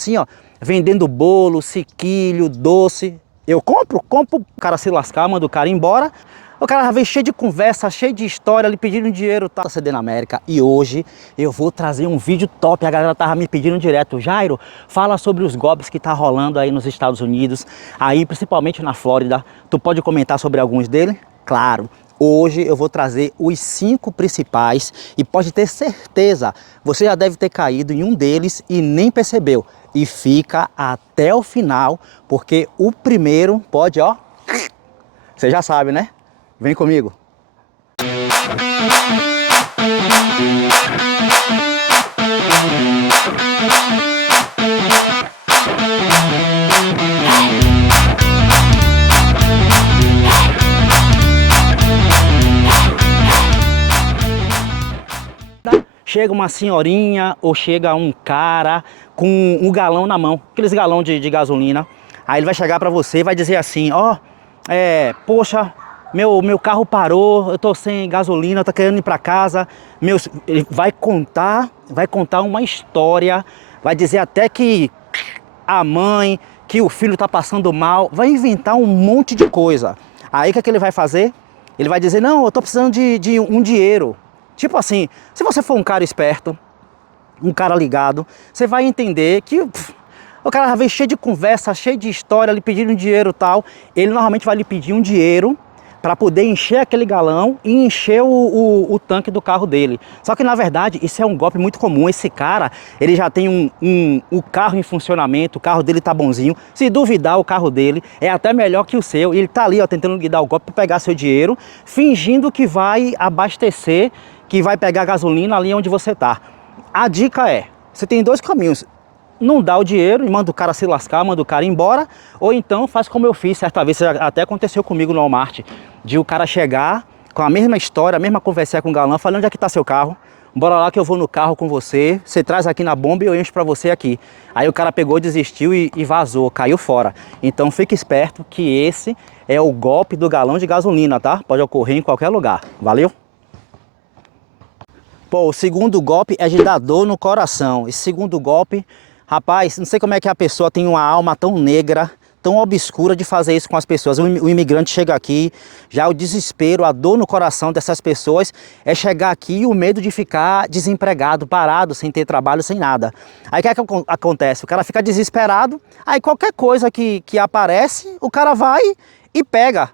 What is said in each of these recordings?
assim, ó, vendendo bolo, sequilho, doce. Eu compro o cara se lascar, manda o cara embora. O cara já vem cheio de conversa, cheio de história, ali pedindo dinheiro, tá? CD na América. E hoje eu vou trazer um vídeo top. A galera tava me pedindo direto: Jairo, fala sobre os golpes que tá rolando aí nos Estados Unidos, aí principalmente na Flórida. Tu pode comentar sobre alguns deles? Claro. Hoje eu vou trazer os 5 principais e pode ter certeza, você já deve ter caído em um deles e nem percebeu. E fica até o final, porque o primeiro pode, ó, você já sabe, né? Vem comigo. Chega uma senhorinha ou chega um cara com um galão na mão, aqueles galão de gasolina. Aí ele vai chegar pra você e vai dizer assim: ó, poxa, meu carro parou, eu tô sem gasolina, eu tô querendo ir pra casa. Ele vai contar uma história, vai dizer até que a mãe, que o filho tá passando mal, vai inventar um monte de coisa. Aí o que é que ele vai fazer? Ele vai dizer: não, eu tô precisando de um dinheiro. Tipo assim, se você for um cara esperto, um cara ligado, você vai entender que o cara vem cheio de conversa, cheio de história, lhe pedindo dinheiro e tal. Ele normalmente vai lhe pedir um dinheiro para poder encher aquele galão e encher o tanque do carro dele. Só que na verdade isso é um golpe muito comum. Esse cara, ele já tem o carro em funcionamento, o carro dele tá bonzinho. Se duvidar, o carro dele é até melhor que o seu. E ele tá ali, ó, tentando lhe dar o golpe para pegar seu dinheiro, fingindo que vai abastecer, que vai pegar gasolina ali onde você tá. A dica é, você tem 2 caminhos: não dá o dinheiro e manda o cara se lascar, manda o cara embora, ou então faz como eu fiz certa vez, até aconteceu comigo no Walmart, de o cara chegar com a mesma história, a mesma conversa com o galã, falando: onde é que tá seu carro? Bora lá que eu vou no carro com você, você traz aqui na bomba e eu encho pra você aqui. Aí o cara pegou, desistiu e vazou, caiu fora. Então fique esperto que esse é o golpe do galão de gasolina, tá? Pode ocorrer em qualquer lugar. Valeu? Pô, o segundo golpe é de dar dor no coração. Esse segundo golpe, rapaz, não sei como é que a pessoa tem uma alma tão negra, tão obscura de fazer isso com as pessoas. O imigrante chega aqui, já o desespero, a dor no coração dessas pessoas é chegar aqui e o medo de ficar desempregado, parado, sem ter trabalho, sem nada. Aí o que é que acontece? O cara fica desesperado, aí qualquer coisa que aparece, o cara vai e pega.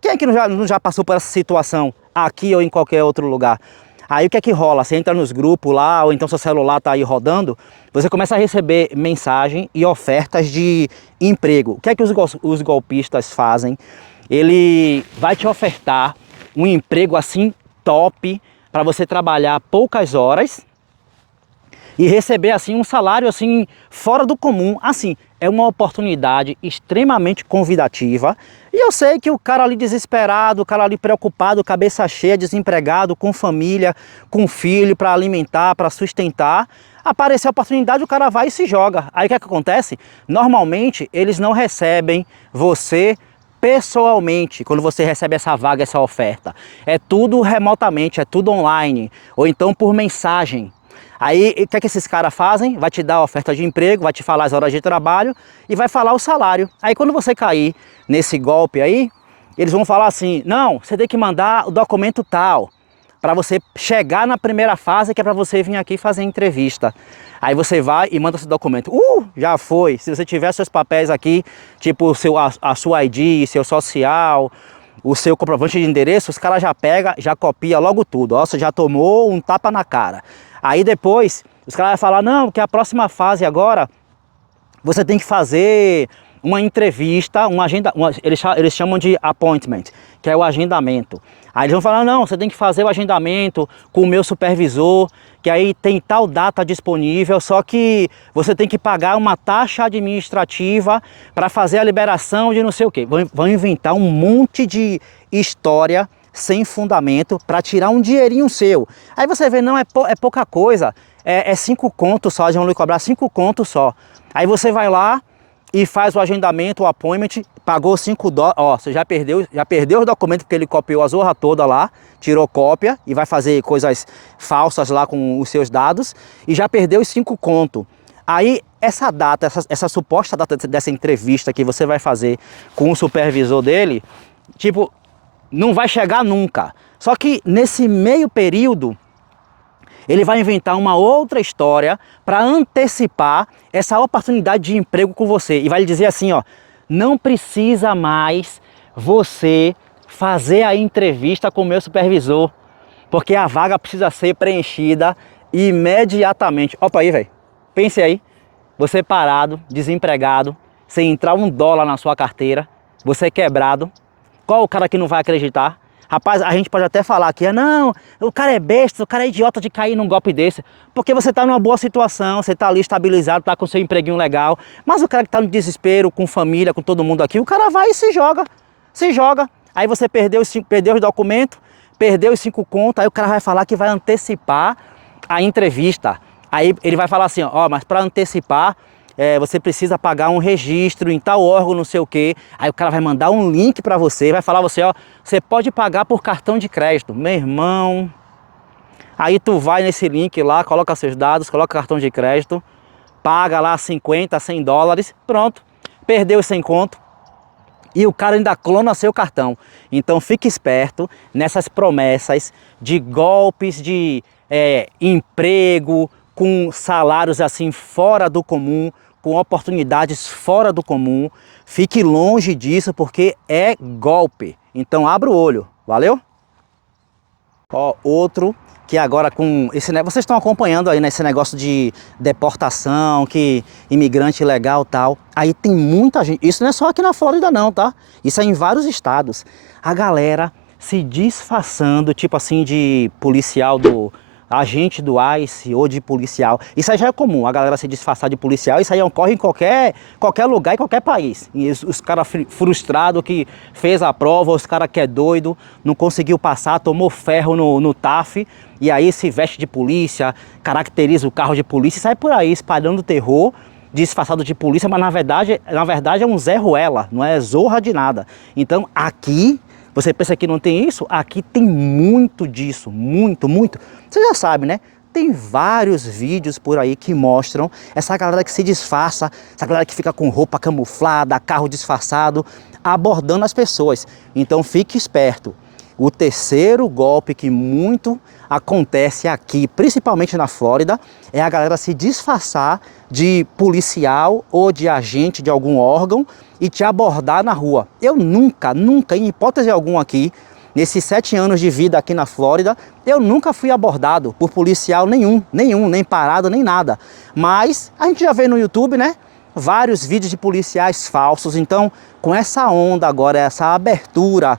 Quem é que não já passou por essa situação aqui ou em qualquer outro lugar? Aí o que é que rola? Você entra nos grupos lá, ou então seu celular tá aí rodando, você começa a receber mensagem e ofertas de emprego. O que é que os golpistas fazem? Ele vai te ofertar um emprego assim top, para você trabalhar poucas horas e receber assim um salário assim fora do comum. Assim, é uma oportunidade extremamente convidativa. E eu sei que o cara ali desesperado, o cara ali preocupado, cabeça cheia, desempregado, com família, com filho para alimentar, para sustentar, aparecer a oportunidade, o cara vai e se joga. Aí o que é que acontece? Normalmente eles não recebem você pessoalmente, quando você recebe essa vaga, essa oferta. É tudo remotamente, é tudo online, ou então por mensagem. Aí o que é que esses caras fazem? Vai te dar a oferta de emprego, vai te falar as horas de trabalho e vai falar o salário. Aí quando você cair nesse golpe aí, eles vão falar assim: não, você tem que mandar o documento tal, para você chegar na primeira fase, que é para você vir aqui fazer entrevista. Aí você vai e manda esse documento. Já foi. Se você tiver seus papéis aqui, tipo a sua ID, seu social, o seu comprovante de endereço, os caras já pegam, já copia logo tudo. Ó, você já tomou um tapa na cara. Aí depois, os caras vão falar: não, que a próxima fase agora, você tem que fazer uma entrevista, eles chamam de appointment, que é o agendamento. Aí eles vão falar: não, você tem que fazer o agendamento com o meu supervisor, que aí tem tal data disponível, só que você tem que pagar uma taxa administrativa para fazer a liberação de não sei o quê. Vão inventar um monte de história sem fundamento para tirar um dinheirinho seu. Aí você vê: não, é pouca coisa, é 5 contos só, eles vão lhe cobrar 5 contos só. Aí você vai lá e faz o agendamento, o appointment, pagou 5 dólares, ó, você já perdeu os documentos, porque ele copiou a zorra toda lá, tirou cópia e vai fazer coisas falsas lá com os seus dados, e já perdeu os 5 contos. Aí essa data, essa suposta data dessa entrevista que você vai fazer com o supervisor dele, tipo, não vai chegar nunca. Só que nesse meio período, ele vai inventar uma outra história para antecipar essa oportunidade de emprego com você. E vai lhe dizer assim, ó, não precisa mais você fazer a entrevista com o meu supervisor, porque a vaga precisa ser preenchida imediatamente. Opa aí, velho. Pense aí, você parado, desempregado, sem entrar $1 na sua carteira, você quebrado. Qual o cara que não vai acreditar? Rapaz, a gente pode até falar que não, o cara é besta, o cara é idiota de cair num golpe desse. Porque você está numa boa situação, você está ali estabilizado, está com seu empreguinho legal. Mas o cara que está no desespero, com família, com todo mundo aqui, o cara vai e se joga. Se joga. Aí você perdeu os documentos, perdeu os 5 contos, aí o cara vai falar que vai antecipar a entrevista. Aí ele vai falar assim, ó, mas para antecipar, você precisa pagar um registro em tal órgão, não sei o quê. Aí o cara vai mandar um link para você, vai falar você, ó, você pode pagar por cartão de crédito. Meu irmão, aí tu vai nesse link lá, coloca seus dados, coloca cartão de crédito, paga lá 50, $100, pronto, perdeu os 100 conto. E o cara ainda clona seu cartão. Então fique esperto nessas promessas de golpes de emprego, com salários assim fora do comum, com oportunidades fora do comum. Fique longe disso porque é golpe. Então abra o olho, valeu? Ó, outro que agora com esse, vocês estão acompanhando aí nesse negócio de deportação, que imigrante ilegal tal. Aí tem muita gente, isso não é só aqui na Flórida não, tá? Isso é em vários estados. A galera se disfarçando, tipo assim, de policial do agente do ICE ou de policial. Isso aí já é comum, a galera se disfarçar de policial. Isso aí ocorre em qualquer lugar, em qualquer país. E os caras frustrados que fez a prova, os caras que é doido, não conseguiu passar, tomou ferro no TAF, e aí se veste de polícia, caracteriza o carro de polícia e sai por aí espalhando terror, disfarçado de polícia, mas na verdade é um Zé Ruela, não é zorra de nada. Então aqui, você pensa que não tem isso? Aqui tem muito disso, muito, muito. Você já sabe, né? Tem vários vídeos por aí que mostram essa galera que se disfarça, essa galera que fica com roupa camuflada, carro disfarçado, abordando as pessoas. Então fique esperto. O terceiro golpe que muito acontece aqui, principalmente na Flórida, é a galera se disfarçar de policial ou de agente de algum órgão e te abordar na rua. Eu nunca, em hipótese alguma aqui, nesses 7 anos de vida aqui na Flórida, eu nunca fui abordado por policial nenhum, nem parado, nem nada. Mas a gente já vê no YouTube, né? Vários vídeos de policiais falsos. Então, com essa onda agora, essa abertura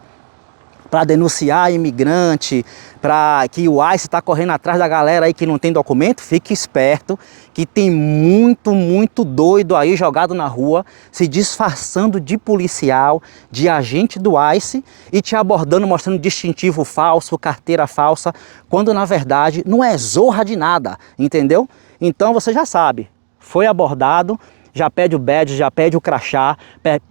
para denunciar imigrante, para que o ICE está correndo atrás da galera aí que não tem documento, fique esperto que tem muito doido aí jogado na rua, se disfarçando de policial, de agente do ICE e te abordando, mostrando distintivo falso, carteira falsa, quando na verdade não é zorra de nada, entendeu? Então você já sabe, foi abordado, já pede o badge, já pede o crachá,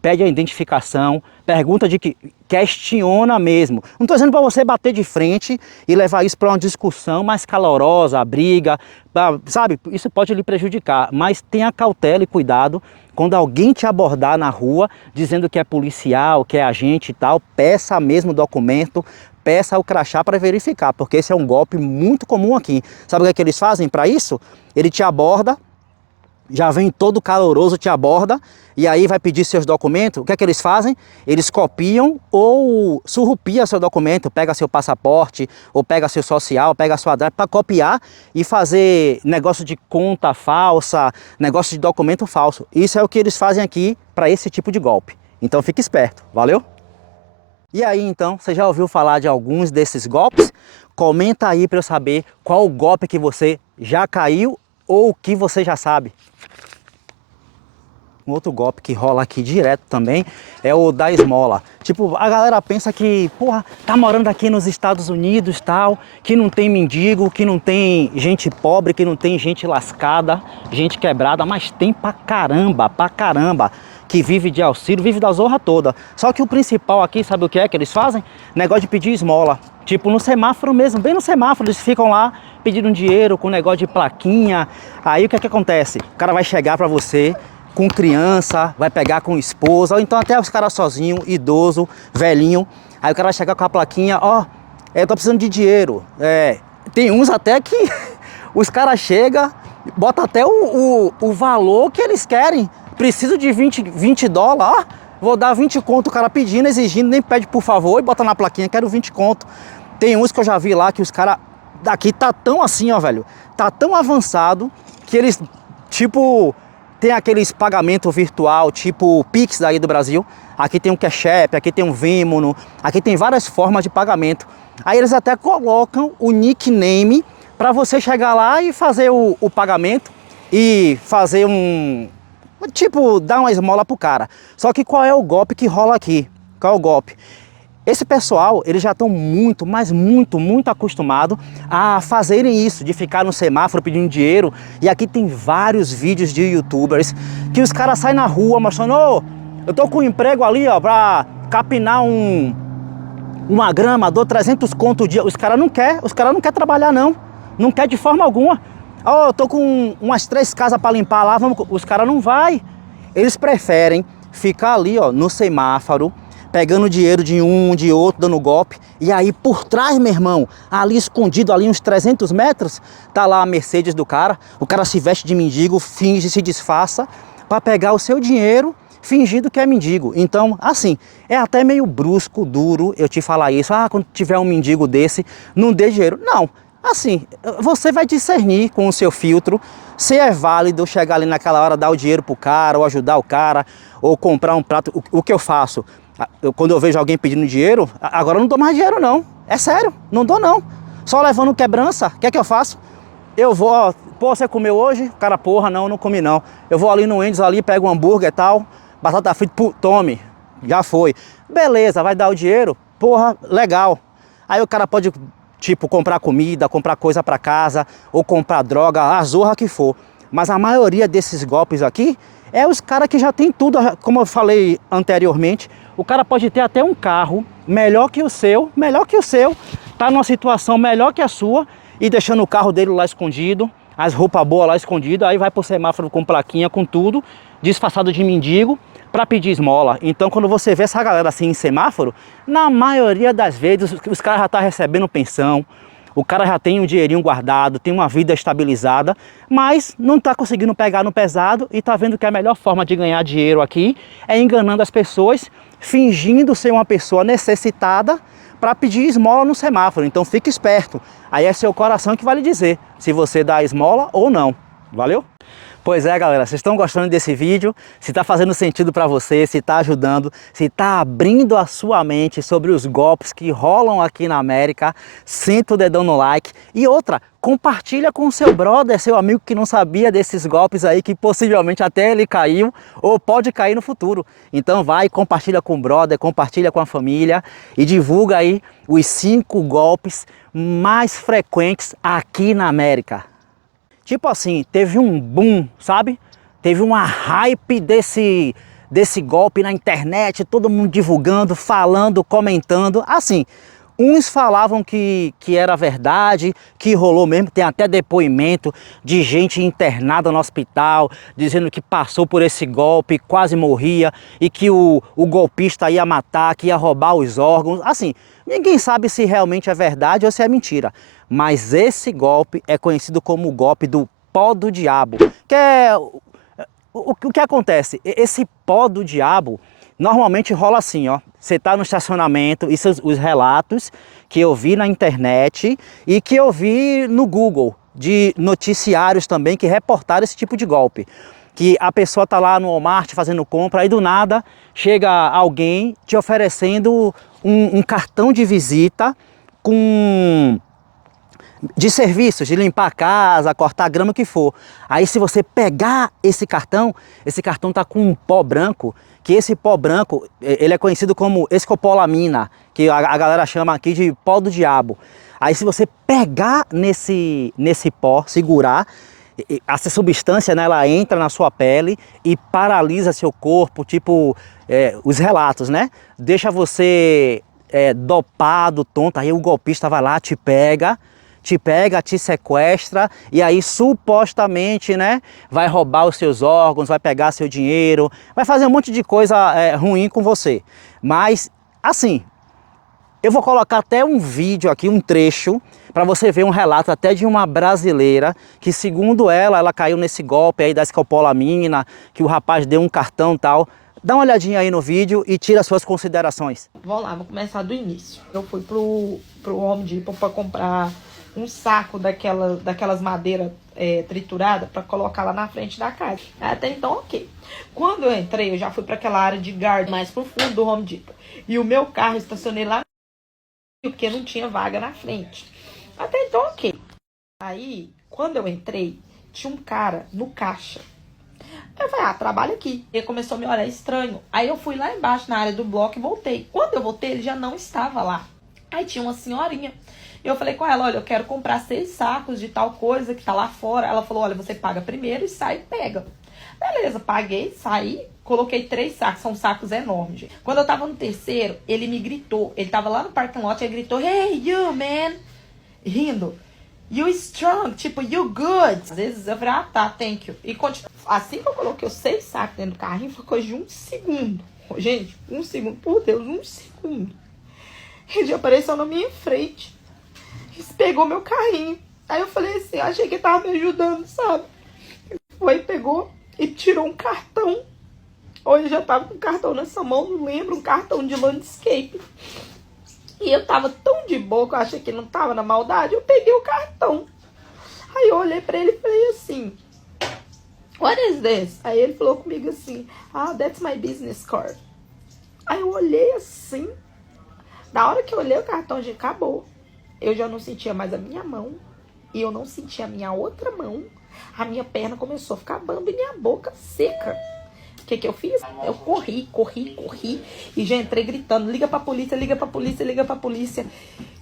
pede a identificação, pergunta de que questiona mesmo. Não estou dizendo para você bater de frente e levar isso para uma discussão mais calorosa, a briga, sabe? Isso pode lhe prejudicar, mas tenha cautela e cuidado quando alguém te abordar na rua dizendo que é policial, que é agente e tal, peça mesmo documento, peça o crachá para verificar, porque esse é um golpe muito comum aqui. Sabe o que é que eles fazem para isso? Ele te aborda, já vem todo caloroso, te aborda, e aí vai pedir seus documentos. O que é que eles fazem? Eles copiam ou surrupiam seu documento, pega seu passaporte, ou pega seu social, pega sua drive, para copiar e fazer negócio de conta falsa, negócio de documento falso. Isso é o que eles fazem aqui para esse tipo de golpe. Então fique esperto, valeu? E aí então, você já ouviu falar de alguns desses golpes? Comenta aí para eu saber qual o golpe que você já caiu ou o que você já sabe. Um outro golpe que rola aqui direto também é o da esmola. Tipo, a galera pensa que, porra, tá morando aqui nos Estados Unidos, tal, que não tem mendigo, que não tem gente pobre, que não tem gente lascada, gente quebrada, mas tem pra caramba, que vive de auxílio, vive da zorra toda. Só que o principal aqui, sabe o que é que eles fazem? Negócio de pedir esmola. Tipo no semáforo mesmo, bem no semáforo, eles ficam lá pedindo dinheiro com negócio de plaquinha. Aí o que é que acontece? O cara vai chegar pra você com criança, vai pegar com esposa, ou então até os caras sozinhos, idoso, velhinho. Aí o cara vai chegar com a plaquinha, ó, eu tô precisando de dinheiro. Tem uns até que os caras chegam, bota até o valor que eles querem. Preciso de 20 dólares, ó. Vou dar 20 conto, o cara pedindo, exigindo, nem pede por favor e bota na plaquinha, quero 20 conto. Tem uns que eu já vi lá que os caras daqui tá tão assim, ó, velho, tá tão avançado que eles, tipo, tem aqueles pagamento virtual, tipo Pix daí do Brasil. Aqui tem um Cash App, aqui tem um Venmo, aqui tem várias formas de pagamento. Aí eles até colocam o nickname para você chegar lá e fazer o pagamento e fazer tipo, dar uma esmola pro cara. Só que qual é o golpe que rola aqui? Qual é o golpe? Esse pessoal, eles já estão muito, mas muito acostumado a fazerem isso, de ficar no semáforo pedindo dinheiro. E aqui tem vários vídeos de youtubers que os caras saem na rua mostrando, ô, eu tô com um emprego ali, ó, pra capinar uma grama, dou 300 conto o dia. Os caras não querem trabalhar não, não quer de forma alguma. Ó, eu tô com umas 3 casas para limpar lá, os caras não vai. Eles preferem ficar ali, ó, no semáforo, pegando dinheiro de um, de outro, dando golpe. E aí por trás, meu irmão, ali escondido, ali uns 300 metros, tá lá a Mercedes do cara. O cara se veste de mendigo, finge, se disfarça para pegar o seu dinheiro, fingindo que é mendigo. Então, assim, é até meio brusco, duro eu te falar isso. Ah, quando tiver um mendigo desse, não dê dinheiro. Não. Assim, você vai discernir com o seu filtro se é válido chegar ali naquela hora, dar o dinheiro pro cara, ou ajudar o cara, ou comprar um prato. O que eu faço? Quando eu vejo alguém pedindo dinheiro, agora eu não dou mais dinheiro não. É sério, não dou não. Só levando quebrança, o que é que eu faço? Eu vou, ó, pô, você comeu hoje? Cara, porra, não comi não. Eu vou ali no Wendy's ali, pego um hambúrguer e tal, batata frita, tome, já foi. Beleza, vai dar o dinheiro? Porra, legal. Aí o cara pode, tipo, comprar comida, comprar coisa para casa, ou comprar droga, a zorra que for. Mas a maioria desses golpes aqui é os caras que já tem tudo, como eu falei anteriormente. O cara pode ter até um carro melhor que o seu, tá numa situação melhor que a sua e deixando o carro dele lá escondido, as roupas boas lá escondidas, aí vai pro semáforo com plaquinha, com tudo, disfarçado de mendigo, para pedir esmola. Então quando você vê essa galera assim em semáforo, na maioria das vezes os caras já estão recebendo pensão, o cara já tem um dinheirinho guardado, tem uma vida estabilizada, mas não está conseguindo pegar no pesado e está vendo que a melhor forma de ganhar dinheiro aqui é enganando as pessoas, fingindo ser uma pessoa necessitada para pedir esmola no semáforo. Então fique esperto, aí é seu coração que vai lhe dizer se você dá esmola ou não. Valeu? Pois é, galera, vocês estão gostando desse vídeo? Se está fazendo sentido para você, se está ajudando, se está abrindo a sua mente sobre os golpes que rolam aqui na América, senta o dedão no like. E outra, compartilha com o seu brother, seu amigo que não sabia desses golpes aí, que possivelmente até ele caiu ou pode cair no futuro. Então vai, compartilha com o brother, compartilha com a família e divulga aí os 5 golpes mais frequentes aqui na América. Tipo assim, teve um boom, sabe? Teve uma hype desse golpe na internet, todo mundo divulgando, falando, comentando. Assim, uns falavam que era verdade, que rolou mesmo. Tem até depoimento de gente internada no hospital, dizendo que passou por esse golpe, quase morria, e que o golpista ia matar, que ia roubar os órgãos. Assim, ninguém sabe se realmente é verdade ou se é mentira. Mas esse golpe é conhecido como o golpe do pó do diabo. Que é o que acontece? Esse pó do diabo normalmente rola assim, ó. Você tá no estacionamento, isso os relatos que eu vi na internet e que eu vi no Google, de noticiários também que reportaram esse tipo de golpe. Que a pessoa tá lá no Walmart fazendo compra, aí do nada chega alguém te oferecendo um cartão de visita com de serviços, de limpar a casa, cortar grama, o que for. Aí se você pegar esse cartão tá com um pó branco, que esse pó branco, ele é conhecido como escopolamina, que a galera chama aqui de pó do diabo. Aí se você pegar nesse pó, segurar, essa substância, né, ela entra na sua pele e paralisa seu corpo, tipo os relatos, né? Deixa você dopado, tonto, aí o golpista vai lá, te sequestra e aí supostamente, né, vai roubar os seus órgãos, vai pegar seu dinheiro, vai fazer um monte de coisa ruim com você. Mas, assim, eu vou colocar até um vídeo aqui, um trecho, para você ver um relato até de uma brasileira que, segundo ela caiu nesse golpe aí da escopolamina, que o rapaz deu um cartão e tal. Dá uma olhadinha aí no vídeo e tira suas considerações. Vamos lá, vou começar do início. Eu fui pro Home Depot para comprar um saco daquelas madeiras trituradas para colocar lá na frente da casa. Até então, ok. Quando eu entrei, eu já fui para aquela área de guard mais pro fundo do Home Depot. E o meu carro estacionei lá porque não tinha vaga na frente. Até então, ok. Aí, quando eu entrei, tinha um cara no caixa. Aí eu falei, trabalha aqui. Ele começou a me olhar estranho. Aí eu fui lá embaixo na área do bloco e voltei. Quando eu voltei, ele já não estava lá. Aí tinha uma senhorinha. Eu falei com ela, olha, eu quero comprar 6 sacos de tal coisa que tá lá fora. Ela falou, olha, você paga primeiro e sai e pega. Beleza, paguei, saí, coloquei 3 sacos, são sacos enormes, gente. Quando eu tava no terceiro, ele me gritou. Ele tava lá no parking lot e ele gritou, hey, you, man. Rindo. You strong, tipo, you good. Às vezes eu falei, tá, thank you. E assim que eu coloquei os 6 sacos dentro do carrinho, foi coisa de 1 segundo. Gente, 1 segundo, por Deus, 1 segundo. Ele já apareceu na minha frente. Ele pegou meu carrinho. Aí eu falei assim, eu achei que ele tava me ajudando, sabe? Ele foi, pegou e tirou um cartão. Ou ele já tava com um cartão nessa mão, não lembro, um cartão de landscape. E eu tava tão de boa que eu achei que ele não tava na maldade. Eu peguei o cartão. Aí eu olhei pra ele e falei assim, what is this? Aí ele falou comigo assim, that's my business card. Aí eu olhei assim. Na hora que eu olhei o cartão, já acabou. Eu já não sentia mais a minha mão. E eu não sentia a minha outra mão. A minha perna começou a ficar bamba e minha boca seca. O que eu fiz? Eu corri. E já entrei gritando, liga pra polícia, liga pra polícia, liga pra polícia.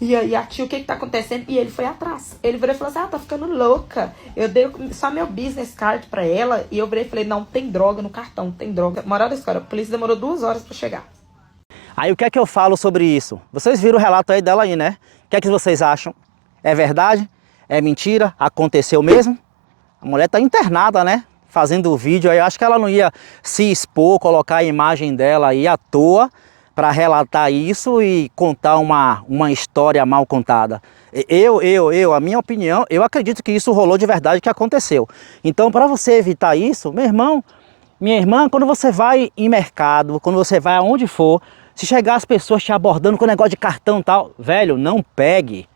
E aí a tia, o que tá acontecendo? E ele foi atrás. Ele virou e falou assim, tá ficando louca. Eu dei só meu business card pra ela. E eu virei e falei, não, tem droga no cartão, tem droga. Moral da história, a polícia demorou 2 horas pra chegar. Aí o que é que eu falo sobre isso? Vocês viram o relato aí dela aí, né? O que é que vocês acham? É verdade? É mentira? Aconteceu mesmo? A mulher tá internada, né? Fazendo o vídeo aí, eu acho que ela não ia se expor, colocar a imagem dela aí à toa para relatar isso e contar uma história mal contada. A minha opinião, eu acredito que isso rolou de verdade, que aconteceu. Então, para você evitar isso, meu irmão, minha irmã, quando você vai em mercado, quando você vai aonde for, se chegar as pessoas te abordando com negócio de cartão e tal, velho, não pegue.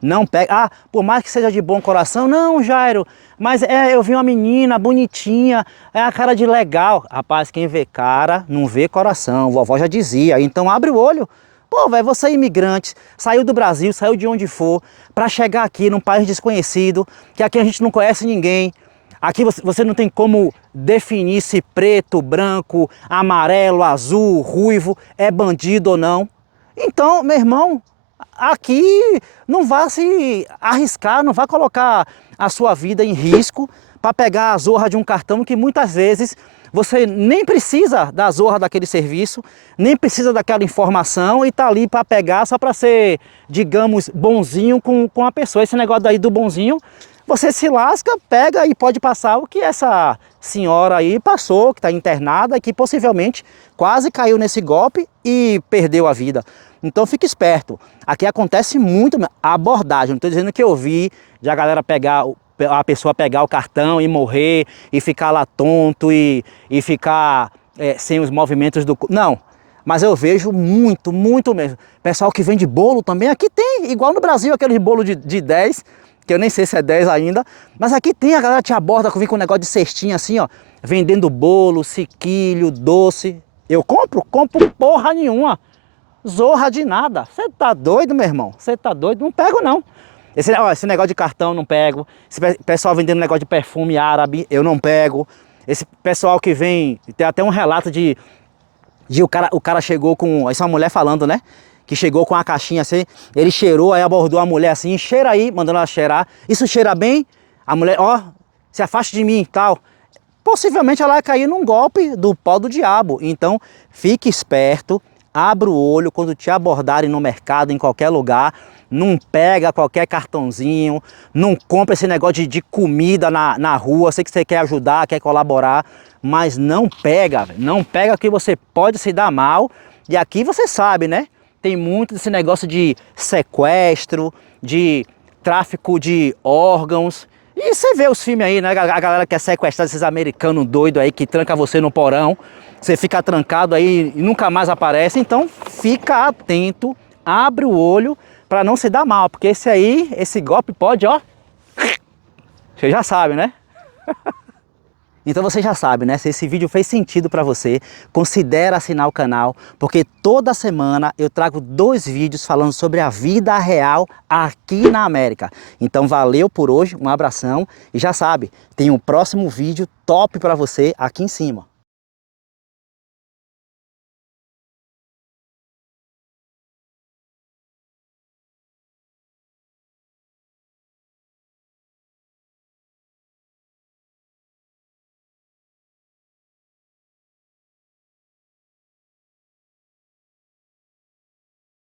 Não pega. Por mais que seja de bom coração, não, Jairo, mas eu vi uma menina bonitinha, a cara de legal. Rapaz, quem vê cara, não vê coração, vovó já dizia. Então abre o olho. Pô, velho, você é imigrante, saiu do Brasil, saiu de onde for, para chegar aqui num país desconhecido, que aqui a gente não conhece ninguém. Aqui você não tem como definir se preto, branco, amarelo, azul, ruivo, é bandido ou não. Então, meu irmão, aqui não vá se arriscar, não vá colocar a sua vida em risco para pegar a zorra de um cartão que muitas vezes você nem precisa da zorra daquele serviço, nem precisa daquela informação e tá ali para pegar só para ser, digamos, bonzinho com a pessoa. Esse negócio daí do bonzinho, você se lasca, pega e pode passar o que essa senhora aí passou, que está internada, que possivelmente quase caiu nesse golpe e perdeu a vida. Então fique esperto. Aqui acontece muito a abordagem. Não estou dizendo que eu vi de a pessoa pegar o cartão e morrer e ficar lá tonto e ficar sem os movimentos do corpo. Não, mas eu vejo muito mesmo. Pessoal que vende bolo também, aqui tem, igual no Brasil, aquele bolo de 10, que eu nem sei se é 10 ainda, mas aqui tem, a galera te aborda, vem com um negócio de cestinha assim, ó, vendendo bolo, sequilho, doce. Eu compro porra nenhuma. Zorra de nada. Você tá doido, meu irmão? Você tá doido? Não pego, não. Esse negócio de cartão não pego. Esse pessoal vendendo negócio de perfume árabe, eu não pego. Esse pessoal que vem, tem até um relato de o cara chegou com, isso é uma mulher falando, né? Que chegou com a caixinha assim, ele cheirou, aí abordou a mulher assim, cheira aí, mandando ela cheirar. Isso cheira bem? A mulher, ó, se afaste de mim e tal. Possivelmente ela vai cair num golpe do pó do diabo. Então, fique esperto, abra o olho quando te abordarem no mercado, em qualquer lugar. Não pega qualquer cartãozinho, não compra esse negócio de comida na rua. Sei que você quer ajudar, quer colaborar, mas não pega, não pega que você pode se dar mal. E aqui você sabe, né? Tem muito desse negócio de sequestro, de tráfico de órgãos. E você vê os filmes aí, né? A galera quer sequestrar esses americanos doidos aí que tranca você no porão. Você fica trancado aí e nunca mais aparece. Então fica atento, abre o olho para não se dar mal, porque esse golpe pode, ó. Você já sabe, né? Então você já sabe, né? Se esse vídeo fez sentido para você, considere assinar o canal, porque toda semana eu trago 2 vídeos falando sobre a vida real aqui na América. Então valeu por hoje, um abração e já sabe, tem um próximo vídeo top para você aqui em cima.